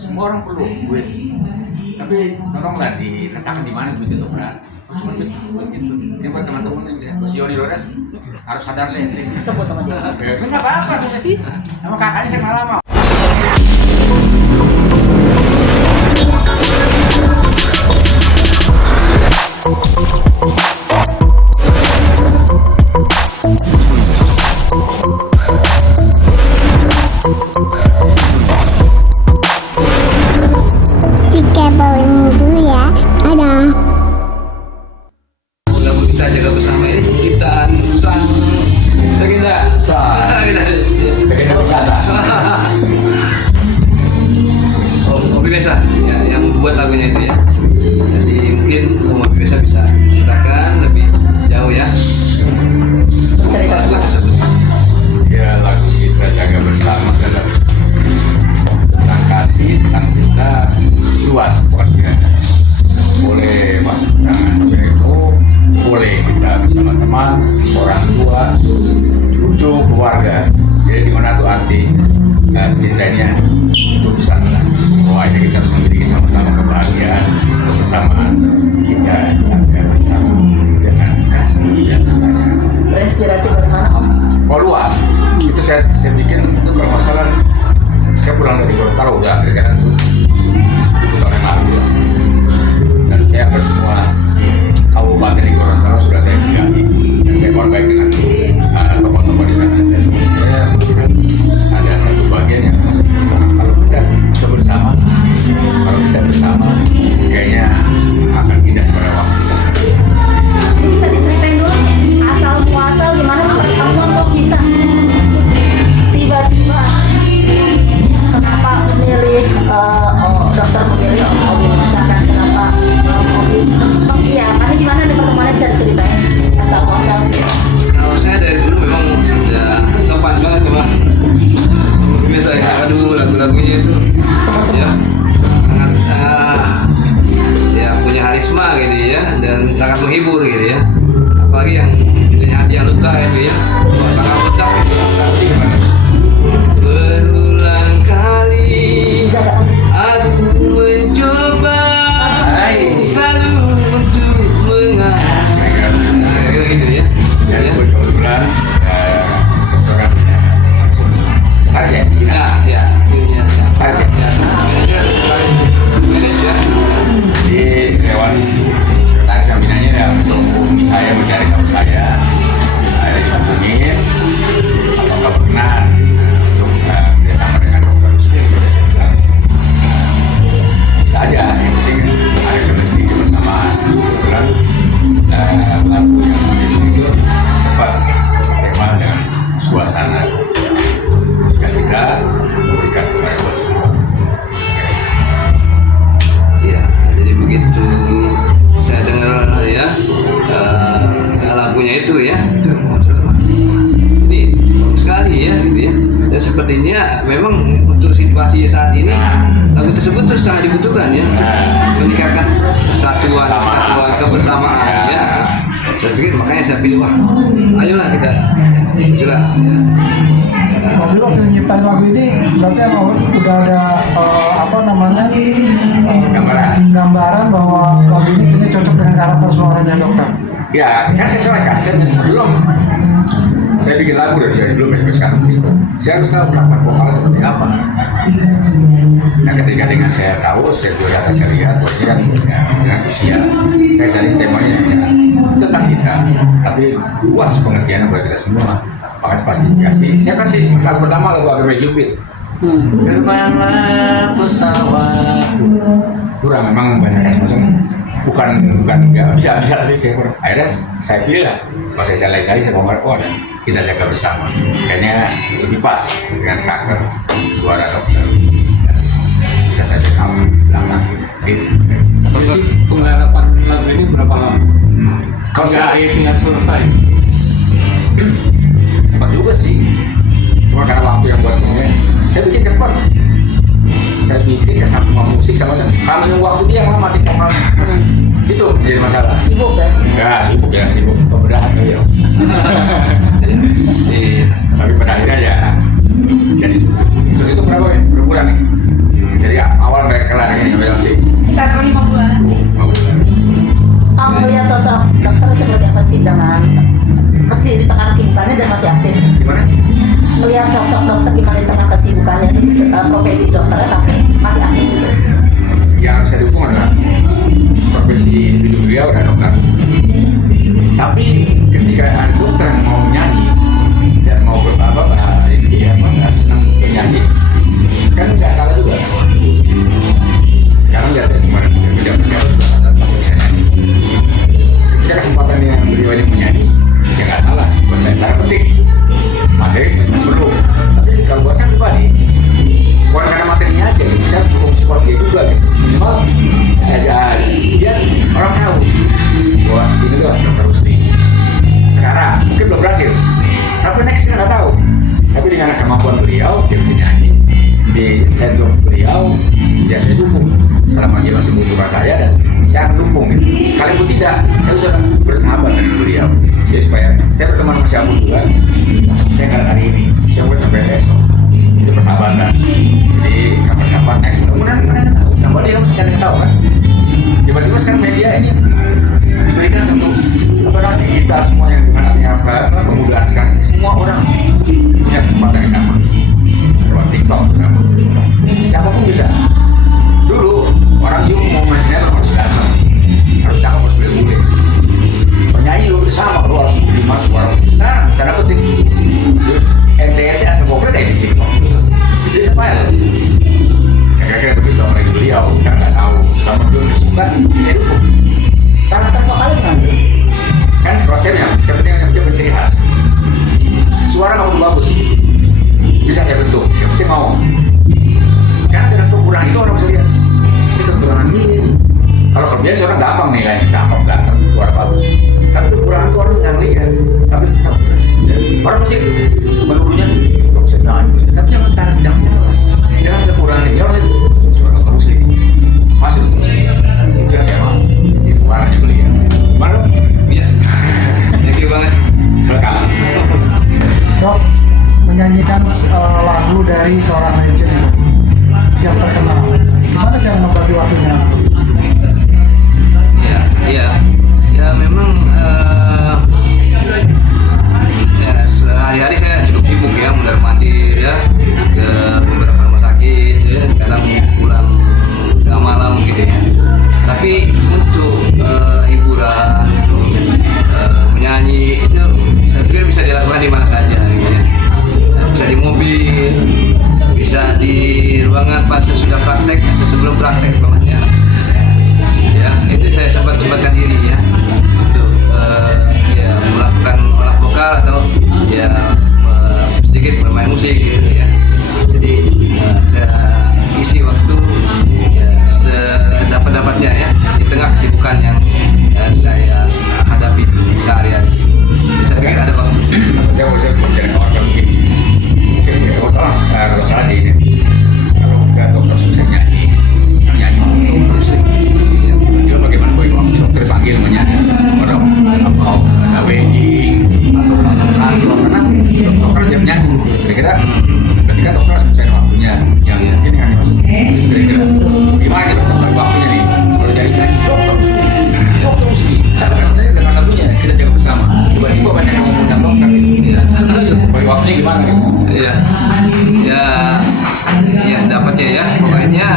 semua orang perlu duit. Tapi tolonglah diletakkan di mana duit itu berat. Cuma duit gitu. Ini buat teman-teman yang Mas Yoni Lores harus sadar deh. Sebut sama dia. Enggak apa-apa tuh. Sama kakaknya saya malah mau. Tiga bawang dulu ya, ada. Lagu kita jaga bersama ini ciptaan Sang Legenda. Legenda wisata. Om Besa ya, yang buat lagunya itu ya. Jadi mungkin Om Besa bisa ceritakan lebih jauh ya. Cerita Lagu apa? tersebut. Ya lagu kita jaga bersama adalah tentang kasih, tentang cinta luas pokoknya. Boleh pasangan itu, boleh kita bersama teman, orang tua, cucu, keluarga. Jadi di mana tuh arti cintanya itu besar lah. Pokoknya kita harus memiliki sama-sama kebahagiaan, kebersamaan. Kita jaga bersama dengan kasih dan sayang. Terinspirasi dari mana Om? Oh luas, itu saya bikin itu kalau nggak salah saya pulang dari Gorontalo udah kira-kira 10 tahun yang lalu lah. Dan saya hampir semua kabupaten di Gorontalo sudah saya singgahi dan saya kontak dengan tokoh-tokoh di sana. Dan saya ada satu bagian yang kalau kita bersama, kayaknya akan indah pada waktu. Bisa diceritain dulu asal muasal gimana pertemuan kok bisa tiba-tiba kenapa memilih dokter memilih Om Obi misalkan kenapa Om Obi iya karena gimana nih pertemuannya bisa diceritain asal muasal Kalau saya dari dulu memang sudah topan banget sama biasa ya. Aduh lagu-lagunya itu ya sangat ya punya harisma gitu ya dan sangat menghibur gitu ya. Apalagi yang punya hati yang luka itu ya. Wah, sangat meledak gitu. Berulang kali jaga aku mencoba selalu untuk mengalah. Nah, gitu ya. Dan Ya. kebetulan orang Harus ya? Nah, ya, akhirnya Harus ya? manajer. Di Dewan Sekretaris Pembinanya yang untuk saya mencari tahu saya ada dihubungin apakah berkenan untuk bersama dengan dokter Muslim. Saya bilang bisa aja, yang penting ada chemistry kebersamaan. Kebetulan lagu yang itu tepat tema dengan suasana ketika memberikan kepada buat semua. Ya, jadi begitu saya dengar ya lagunya itu ya, itu ini bagus sekali ya, gitu ya. Dan sepertinya memang untuk situasi saat ini lagu tersebut terus sangat dibutuhkan ya, untuk meningkatkan persatuan, kebersamaan ya. Saya pikir makanya saya pilih wah, ayolah kita segera. Ya. Om Obi waktu nyiptain lagu ini berarti emang udah ada gambaran bahwa lagu ini kayaknya cocok dengan karakter suaranya dokter. Ya, kan saya sesuaikan. Sebelum saya bikin lagu dari dulu sampai sekarang gitu. Saya harus tahu karakter vokalnya seperti apa. Nah, ketika dengan saya tahu, saya lihat, bahwa ini kan ya, dengan usia, saya cari temanya ya, tentang kita, tapi luas pengertiannya buat kita semua. Makanya pasti dikasih. Saya kasih lagu pertama lagu Agama Jupit. Terbanglah pesawat. Kurang memang banyak yang semacam bukan nggak bisa tapi kayak kurang. Akhirnya saya pilih lah. Pas saya cari saya ngomong kita jaga bersama. Kayaknya lebih pas dengan karakter suara dokter. Bisa saya rekam belakang. Gitu. Proses penggarapan lagu ini berapa lama? Kalau akhirnya selesai? Cepat juga sih. Cuma karena waktu yang buat saya bikin cepat. Saya bikin ya sama musik sama kalau yang waktu dia yang lama tiktokan itu jadi masalah. sibuk ya Enggak sibuk pembedahan ya. Tapi pada akhirnya ya jadi itu berapa ya berkurang nih. Jadi awal kesibukannya dan masih aktif. Gimana? Melihat sosok dokter gimana di tengah kesibukannya, profesi dokternya tapi masih aktif gitu. Yang saya dukung adalah profesi hidup beliau dan dokter. Tapi ketika ada dokter yang mau nyanyi dan mau senang bernyanyi, kan nggak salah juga. Sekarang lihat ya semua kerja beliau masih bisa nyanyi. Ketika kesempatannya beliau ini menyanyi, ya nggak salah. Buat saya cara penting materi perlu. Tapi kalau buat saya pribadi, bukan karena materinya aja, gitu. Saya harus dukung support dia juga gitu. Minimal dia orang tahu bahwa ini loh dokter Rusdi. Sekarang mungkin belum berhasil, tapi next kita nggak tahu. Tapi dengan kemampuan beliau, dia bisa nyanyi di sentrum beliau, ya saya dukung. Selama dia masih butuh saya dan saya akan dukung. Gitu. Sekalipun tidak, saya bisa bersahabat dengan beliau. Jadi supaya saya berteman sama siapa juga, saya nggak hari ini, saya mau sampai besok. Itu persahabatan. Jadi kapan-kapan next, mudah-mudahan mereka tahu. Sama dia kan kita tahu kan. Tiba-tiba sekarang media ini diberikan satu nanti kita semua yang dimana kemudahan sekarang semua orang punya kesempatan yang sama. Lewat TikTok, siapapun bisa. Dulu orang juga mau main sinetron harus datang, harus cakap, harus boleh. Penyanyi juga sama, lu harus lima suara. Sekarang cara penting NTT asal komplit ya di TikTok. Bisa siapa ya? Kira-kira begitu orang itu beliau, kita nggak tahu. Selama dia suka, saya dukung. Karakter vokalnya gimana? Kan prosesnya, seperti yang dia menciri khas. Suara nggak perlu bagus, bisa saya bentuk. Yang penting mau. Sekarang dengan kekurangan itu orang bisa lihat. Ini kekurangan ini. Kalau kerjaan seorang gampang nih, lain gampang ganteng, suara bagus. Tapi kekurangan itu orang yang lihat. Tapi orang masih menuduhnya nggak bisa nyanyi. Tapi yang antara sedang salah. Dengan kekurangan ini orang itu suara terus ini masih terus. Itu yang saya mau. Itu warnanya beliau. Gimana? Iya. Thank you banget. Welcome. Dok, menyanyikan lagu dari seorang legend siap terkenal. Gimana cara membagi waktunya? Ya memang ya sehari-hari saya cukup sibuk ya, mundar mandir ya ke beberapa rumah sakit ya, kadang pulang tengah malam gitu ya. Tapi untuk hiburan, menyanyi itu saya pikir bisa dilakukan di mana saja gitu ya. Bisa di mobil, bisa di ruangan pas sudah praktek atau sebelum praktek pokoknya. Ya itu saya sempatkan diri ya untuk ya melakukan olah vokal atau ya sedikit bermain musik gitu ya. Jadi saya isi waktu ya sedapat-dapatnya ya di tengah kesibukan yang saya hadapi sehari-hari. Saya pikir ada waktu. Saya mau menjadi orang begini. Mungkin orang kalau salah di ini. Kalau nggak dokter sukses nyanyi terus dia bagaimana boy waktu dokter panggil menyanyi orang mau ada wedding atau kantor karena dokter dia menyanyi kira-kira ketika dokter harus mencari waktunya yang mungkin yang kira-kira gimana nih dokter waktunya nih kalau jadi nyanyi dokter mesti karena dengan lagunya kita jaga bersama tiba-tiba banyak yang ngomong dokter boy waktunya gimana gitu ya sedapatnya ya pokoknya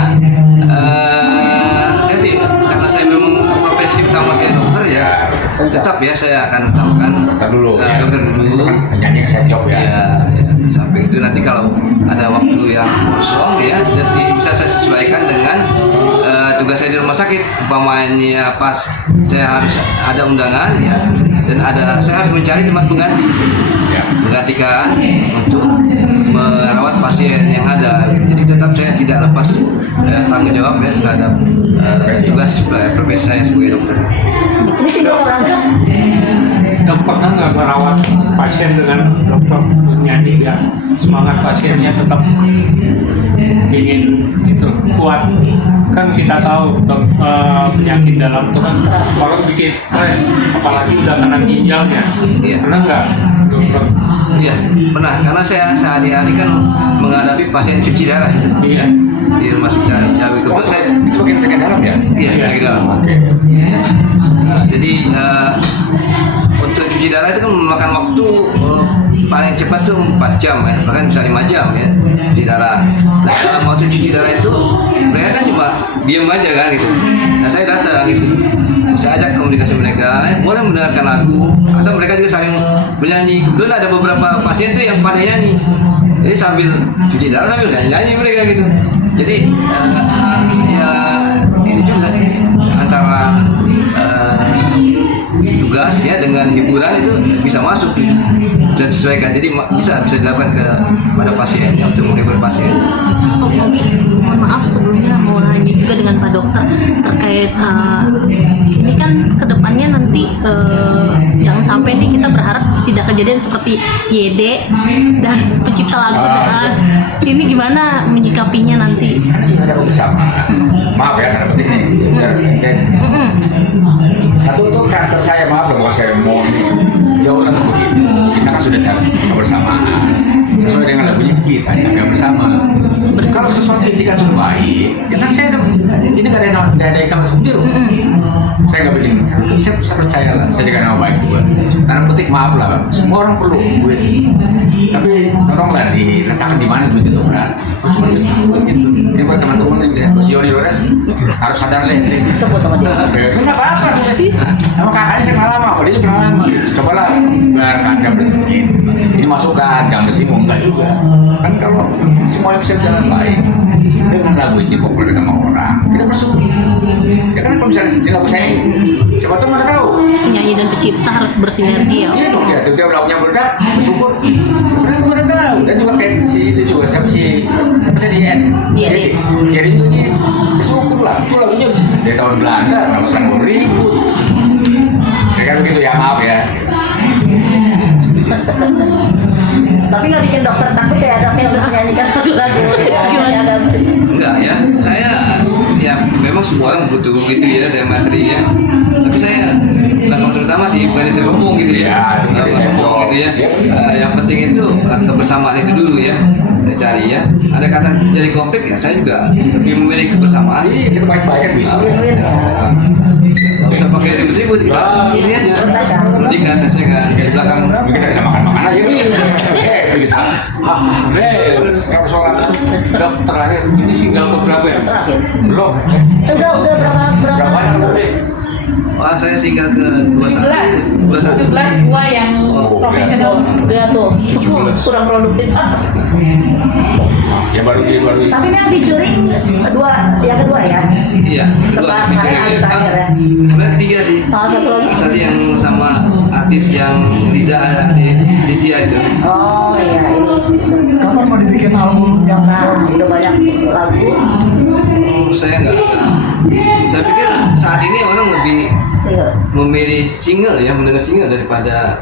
saya sih karena saya memang profesi utama saya dokter ya tetap ya saya akan utamakan dokter dulu dokter dulu itu kan penyanyi yang saya job ya di samping itu nanti kalau ada waktu yang kosong ya jadi bisa saya sesuaikan dengan tugas saya di rumah sakit umpamanya pas saya harus ada undangan ya dan saya harus mencari tempat pengganti menggantikan untuk merawat pasien yang ada jadi tetap saya tidak lepas tanggung jawab ya terhadap tugas profesi saya sebagai dokter. Ini sih dokter langsung. Dok pernah nggak merawat pasien dengan dokter nyanyi biar semangat pasiennya tetap ingin itu kuat kan kita tahu penyakit dalam itu kan orang bikin stres apalagi udah kena ginjalnya pernah nggak dokter? Iya pernah karena saya sehari-hari kan menghadapi pasien cuci darah itu di rumah sakit Cawi kebetulan saya itu bagian dalam ya di dalam. Oke. Jadi untuk cuci darah itu kan memakan waktu cepat tuh 4 jam ya, bahkan bisa 5 jam ya cuci darah. Nah dalam waktu cuci darah itu mereka kan cuma diem aja kan gitu. Nah saya datang gitu, saya ajak komunikasi mereka, boleh mendengarkan lagu atau mereka juga saling bernyanyi. Kebetulan ada beberapa pasien tuh yang pada nyanyi, jadi sambil cuci darah sambil nyanyi mereka gitu. Jadi ya ini juga antara tugas ya dengan hiburan itu bisa masuk gitu, bisa disesuaikan, jadi bisa dilakukan pada pasien untuk menghibur pasien. Om Obi, mohon maaf sebelumnya mau nanya juga dengan Pak Dokter terkait ini kan kedepannya nanti jangan sampai nih kita berharap tidak kejadian seperti YD dan pencipta lagu. Ini gimana menyikapinya nanti? Karena juga ada kebersamaan. Maaf ya, karena pentingnya. Satu tuh karakter saya, maaf loh, bukan saya mau jauh atau begitu. Kita kan sudah ada kebersamaan. Sesuai dengan lagunya kita yang bersama. Kalau sesuatu etikat sudah baik, ya kan saya ini nggak ada yang kamu sendiri. Saya nggak begini. Saya percaya lah, saya juga nama baik juga. Karena penting maaf lah, semua orang perlu duit. Tapi tolonglah diletakkan di mana duit itu berat. Cuma gitu. Ini buat teman-teman ini, Mas Yoni Lores harus sadar deh. Sebut sama dia. Enggak apa-apa, sama kakaknya saya kenal lama, dia juga kenal lama. Cobalah biar kaca bercermin. Ini masukan, jangan bersinggung enggak juga. Kan kalau semuanya bisa jalan baik dengan lagu ini populer sama orang, kita bersyukur. Ya kan kalau misalnya ini lagu saya, siapa tuh mana tahu? Penyanyi dan pencipta harus bersinergi ya. Iya dong, ya. Tiap lagunya meledak, bersyukur. Mana tahu. Dan juga kayak si itu juga, siapa tadi Ed? Jadi itu bersyukur lah. Itu lagunya dari tahun Belanda, sama sekarang ribut. Ya kan begitu ya, maaf ya. Tapi nggak bikin dokter takut ya dok yang udah menyanyikan lagu. Enggak ya, saya ya memang semua orang butuh gitu ya, saya materi ya. Tapi saya bukan faktor utama sih, bukan saya sombong gitu ya. Ya, Sombong gitu ya. Yang penting itu kebersamaan itu dulu ya, saya cari ya. Ada kata jadi konflik ya, saya juga lebih memilih kebersamaan. Jadi kita baik-baik kan bisa. Nggak usah pakai ribut-ribut, kita ini aja. Pendidikan, selesaikan. Di belakang Mungkin kita makan-makan aja. Begitu. Kamu soal dok terakhir ini single ke berapa ya? Terakhir. Belum. Udah berapa? wah saya single ke 21 dua yang profesional. Udah tuh. Kurang produktif. Ya baru. Tapi ini yang featuring yang kedua ya. iya Setelah kemarin ada terakhir ya. sebenarnya ketiga sih. Satu lagi. Satu yang sama artis yang Liza Aditya itu. Oh iya ini. Kapan mau dibikin album yang Udah banyak lagu. Saya enggak. Saya pikir saat ini orang lebih Single. memilih single ya, mendengar single daripada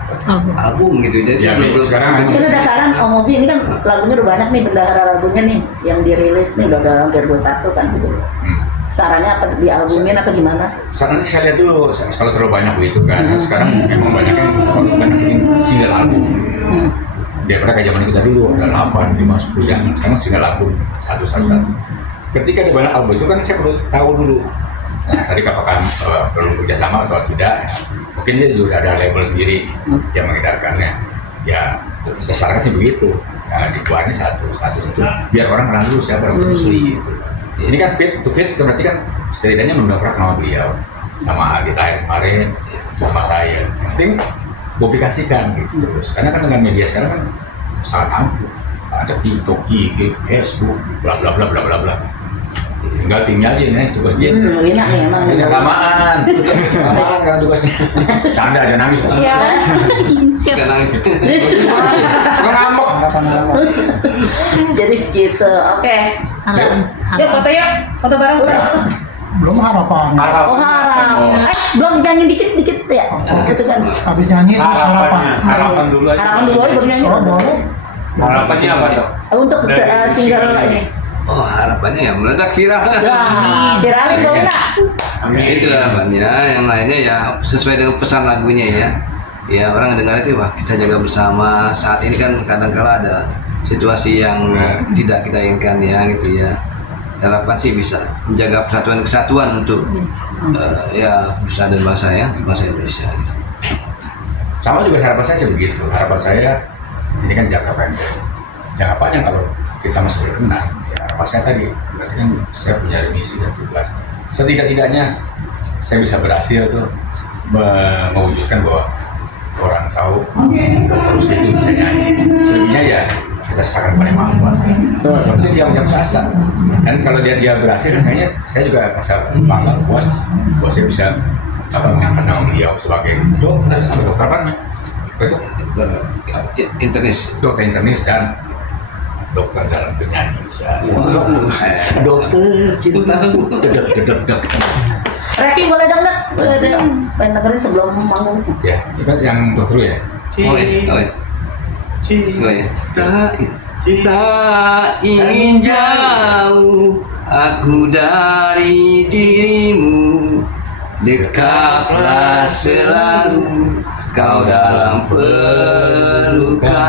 album gitu. Jadi Ya, saya belum sekarang Mungkin ada saran Om Obi ini kan lagunya udah banyak nih, bendahara lagunya nih yang dirilis nih udah hampir 21 kan gitu. Sarannya apa di albumin atau gimana? Sekarang saya lihat dulu, kalau terlalu banyak begitu kan. Sekarang memang banyak yang banyak bikin single album. Daripada kayak zaman kita dulu ada 8, 5, 10 yang sekarang single album satu. Ketika ada banyak album itu kan saya perlu tahu dulu. Nah, tadi apakah perlu kerjasama atau tidak? Mungkin dia juga ada label sendiri yang mengedarkannya. Ya, saya sih begitu. Nah, dikeluarnya satu. Biar orang kenal dulu siapa yang beli gitu. Ini kan fit berarti kan setidaknya mendongkrak nama beliau sama Adi Tahir kemarin sama saya. Yang penting publikasikan gitu terus. Karena kan dengan media sekarang kan sangat ampuh. Ada TikTok, IG, Facebook, bla bla bla bla bla bla. Tinggal timnya aja nih tugas dia. Enak nih emang. Lamaan kan tugasnya. Canda aja nangis. Iya. Siap. Gak nangis. Suka ngambek. Jadi gitu. Oke. Yuk foto yuk, foto bareng. belum harapan. Oh harap. Belum nyanyi dikit ya. Gitu kan. Habis nyanyi terus harapan. Harapan dulu aja. Harapan dulu aja baru nyanyi. Oh boleh. Harapannya apa tuh? Untuk single ini. Oh harapannya ya meledak viral. Wah, viralin dong nak. Itu harapannya. Yang lainnya ya sesuai dengan pesan lagunya ya. Ya orang dengar itu wah kita jaga bersama. Saat ini kan kadang-kala ada situasi yang tidak kita inginkan ya gitu ya. Harapan sih bisa menjaga persatuan kesatuan untuk ya nusa dan bangsa ya, bangsa Indonesia. Gitu. Sama juga harapan saya begitu. Harapan saya ini kan jangka pendek. Jangka panjang kalau kita masih berkenan, ya apa saya tadi, berarti kan saya punya misi dan tugas. Setidak-tidaknya saya bisa berhasil tuh mewujudkan bahwa orang tahu terus itu bisa nyanyi. Selebihnya ya kita sekarang paling mampu kuasa. Yang penting dia punya asa. Dan kalau dia berhasil, kayaknya saya juga merasa bangga puas bahwa saya bisa mengangkat nama beliau sebagai dokter apa namanya? internis. Dokter internis dan dokter dalam bernyanyi. Dokter cinta. Dedek. Revi boleh dong Dek? Pengen dengerin sebelum manggung. Ya, itu yang dokter ya. Tak ingin jauh aku dari dirimu, dekatlah selalu kau dalam pelukanku.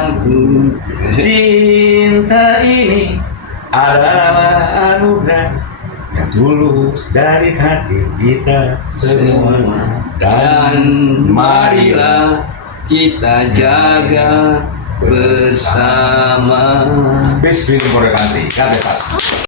Cinta ini adalah anugerah yang tulus dari hati kita semua. Dan marilah kita jaga bersama. Bis film Borganti, kan bebas.